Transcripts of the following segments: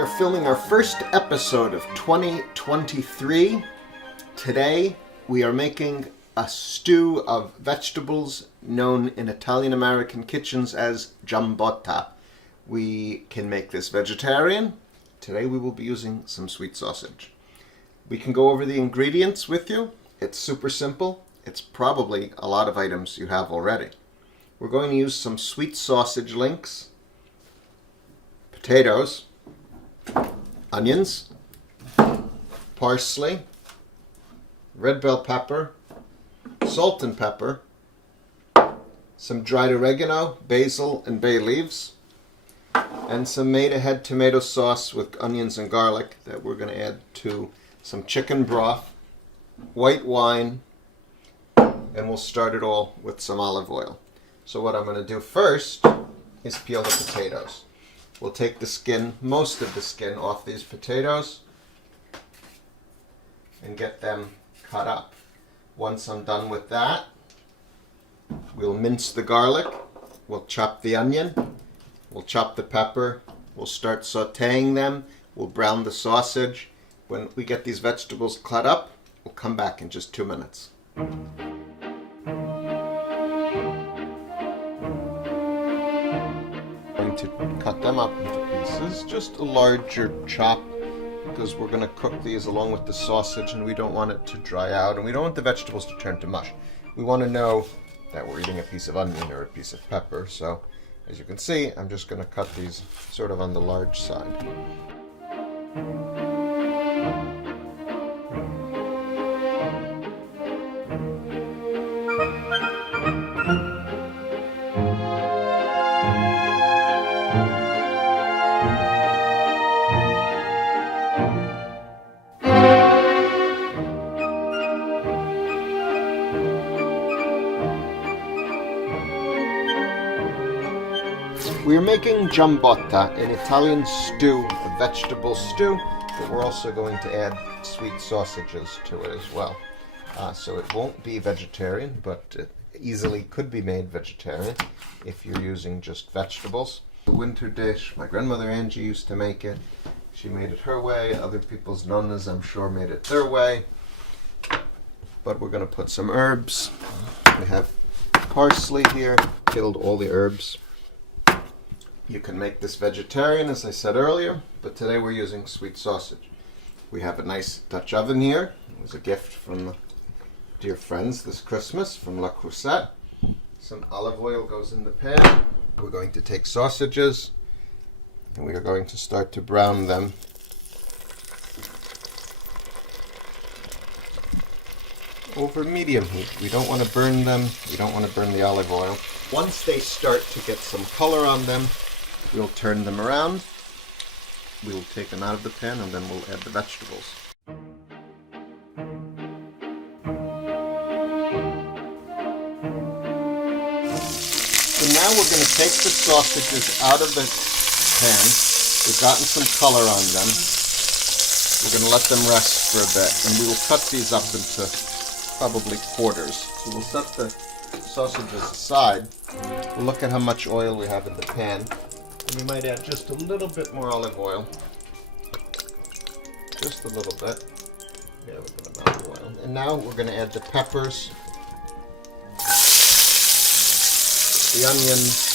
are filming our first episode of 2023. Today we are making a stew of vegetables known in Italian American kitchens as Giambotta. We can make this vegetarian. Today we will be using some sweet sausage. We can go over the ingredients with you. It's super simple. It's probably a lot of items you have already. We're going to use some sweet sausage links, potatoes, onions, parsley, red bell pepper, salt and pepper, some dried oregano, basil and bay leaves, and some made-ahead tomato sauce with onions and garlic that we're going to add to some chicken broth, white wine, and we'll start it all with some olive oil. So what I'm going to do first is peel the potatoes. We'll take the skin, most of the skin off these potatoes and get them cut up. Once I'm done with that, we'll mince the garlic, we'll chop the onion, we'll chop the pepper, we'll start sauteing them, we'll brown the sausage. When we get these vegetables cut up, we'll come back in just 2 minutes. To cut them up into pieces, just a larger chop, because we're going to cook these along with the sausage and we don't want it to dry out and we don't want the vegetables to turn to mush. We want to know that we're eating a piece of onion or a piece of pepper, so as you can see I'm just going to cut these sort of on the large side. We're making giambotta, an Italian stew, a vegetable stew, but we're also going to add sweet sausages to it as well. So it won't be vegetarian, but it easily could be made vegetarian if you're using just vegetables. The winter dish, my grandmother Angie used to make it. She made it her way. Other people's nonnas, I'm sure, made it their way. But we're going to put some herbs. We have parsley here, killed all the herbs. You can make this vegetarian, as I said earlier, but today we're using sweet sausage. We have a nice Dutch oven here. It was a gift from dear friends this Christmas from La Crusette. Some olive oil goes in the pan. We're going to take sausages and we are going to start to brown them. Over medium heat. We don't want to burn them. We don't want to burn the olive oil. Once they start to get some color on them, we'll turn them around, we'll take them out of the pan, and then we'll add the vegetables. So now we're going to take the sausages out of the pan. We've gotten some color on them. We're going to let them rest for a bit, and we will cut these up into probably quarters. So we'll set the sausages aside. We'll look at how much oil we have in the pan. And we might add just a little bit more olive oil. Just a little bit. Yeah, we're going to olive oil. And now we're going to add the peppers, the onions.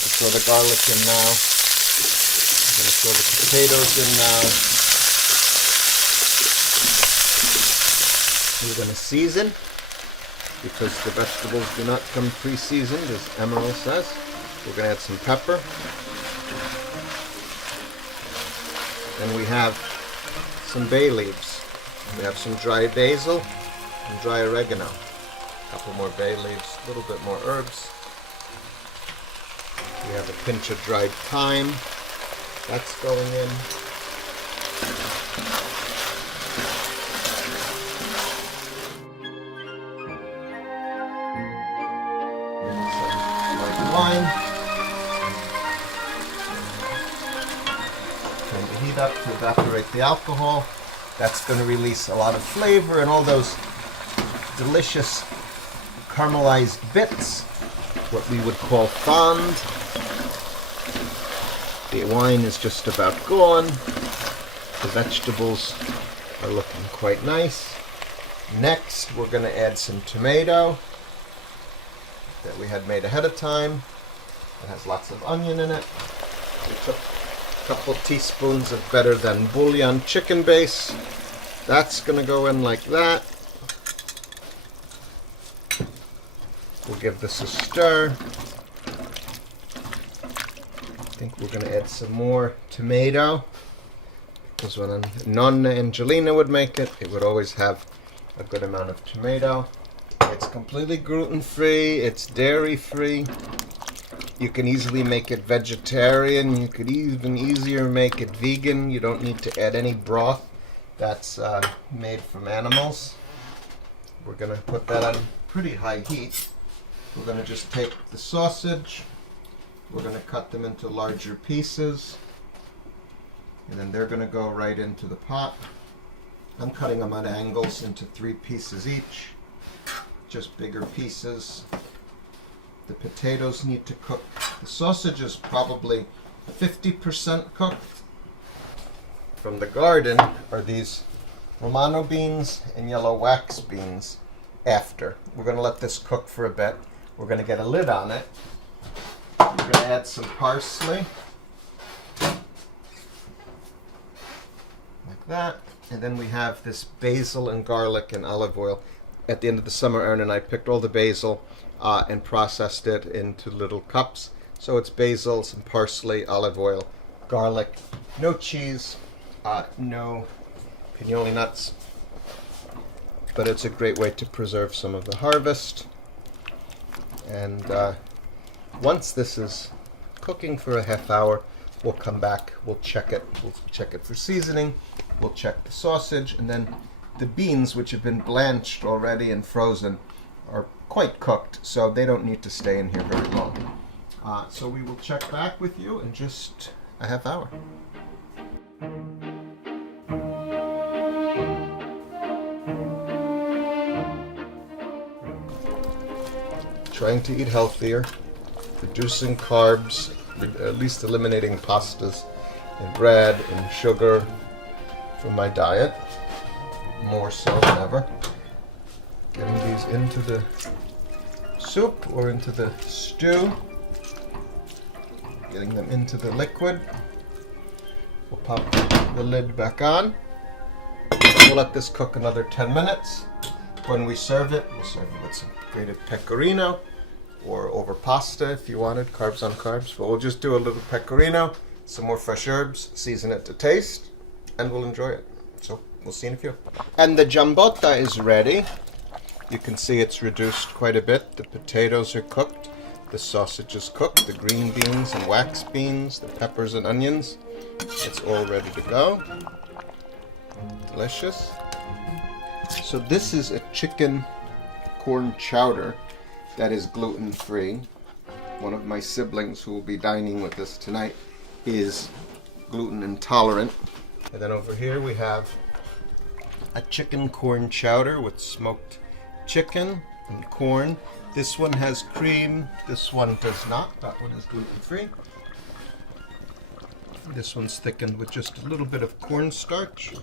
We'll throw the garlic in now. I'm going to throw the potatoes in now. We're going to season, because the vegetables do not come pre-seasoned, as Emerald says. We're going to add some pepper. And we have some bay leaves. We have some dry basil and dry oregano. A couple more bay leaves, a little bit more herbs. We have a pinch of dried thyme. That's going in. Wine. Turn the heat up to evaporate the alcohol. That's going to release a lot of flavor and all those delicious caramelized bits, what we would call fond. The wine is just about gone. The vegetables are looking quite nice. Next, we're going to add some tomato that we had made ahead of time. It has lots of onion in it. We took a couple teaspoons of better than bouillon chicken base. That's going to go in like that. We'll give this a stir. I think we're going to add some more tomato, because when Nonna and Angelina would make it, it would always have a good amount of tomato. It's completely gluten-free, it's dairy-free. You can easily make it vegetarian. You could even easier make it vegan. You don't need to add any broth that's made from animals. We're going to put that on pretty high heat. We're going to just take the sausage. We're going to cut them into larger pieces. And then they're going to go right into the pot. I'm cutting them at angles into 3 pieces each. Just bigger pieces. The potatoes need to cook. The sausage is probably 50% cooked. From the garden are these Romano beans and yellow wax beans after. We're going to let this cook for a bit. We're going to get a lid on it. We're going to add some parsley. Like that. And then we have this basil and garlic and olive oil. At the end of the summer, Aaron and I picked all the basil and processed it into little cups. So it's basil, some parsley, olive oil, garlic, no cheese, no pinoli nuts. But it's a great way to preserve some of the harvest. And once this is cooking for a half hour, we'll come back, we'll check it. We'll check it for seasoning. We'll check the sausage, and then the beans, which have been blanched already and frozen, are quite cooked, so they don't need to stay in here very long. So we will check back with you in just a half hour. Trying to eat healthier, reducing carbs, at least eliminating pastas and bread and sugar from my diet, more so than ever. Getting these into the soup or into the stew, getting them into the liquid. We'll pop the lid back on. We'll let this cook another 10 minutes. When we serve it, we'll serve it with some grated pecorino or over pasta if you wanted, carbs on carbs. But we'll just do a little pecorino, some more fresh herbs, season it to taste, and we'll enjoy it. So we'll see in a few. And the Giambotta is ready. You can see it's reduced quite a bit. The potatoes are cooked. The sausage is cooked. The green beans and wax beans, the peppers and onions. It's all ready to go. Delicious. So this is a chicken corn chowder that is gluten-free. One of my siblings who will be dining with us tonight is gluten intolerant. And then over here we have a chicken corn chowder with smoked chicken and corn. This one has cream, this one does not. That one is gluten-free. This one's thickened with just a little bit of cornstarch.